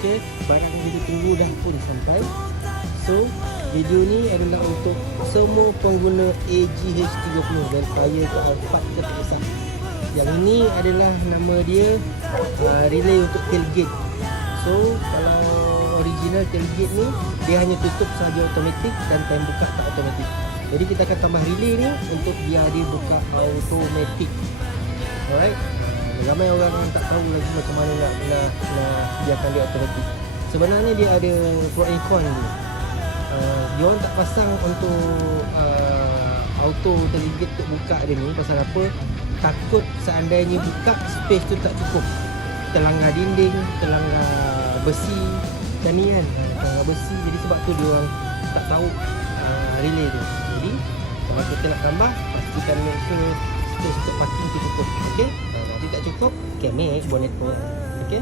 Okey, barang yang kita tunggu dah pun sampai. So, video ni adalah untuk semua pengguna AGH30 Velfire ke R4 kita tak kisah. Yang ini adalah nama dia relay untuk tailgate. So, kalau original tailgate ni dia hanya tutup sahaja automatik dan time buka tak automatik. Jadi kita akan tambah relay ni untuk biar dia buka automatik. Alright. Ramai orang tak tahu lagi macam mana nak biarkan dia automatik. Sebenarnya dia ada pro and con dia. Dia orang tak pasang untuk auto tailgate untuk buka dia ni pasal apa? Takut seandainya buka space tu tak cukup, terlanggar dinding, terlanggar besi macam ni kan, terlanggar besi. Jadi sebab tu dia orang tak tahu relay tu. Jadi kalau kita nak tambah, pastikan make sure space untuk parking tu cukup. Okey, nanti tak cukup, okay, make bonnet pun. Okey.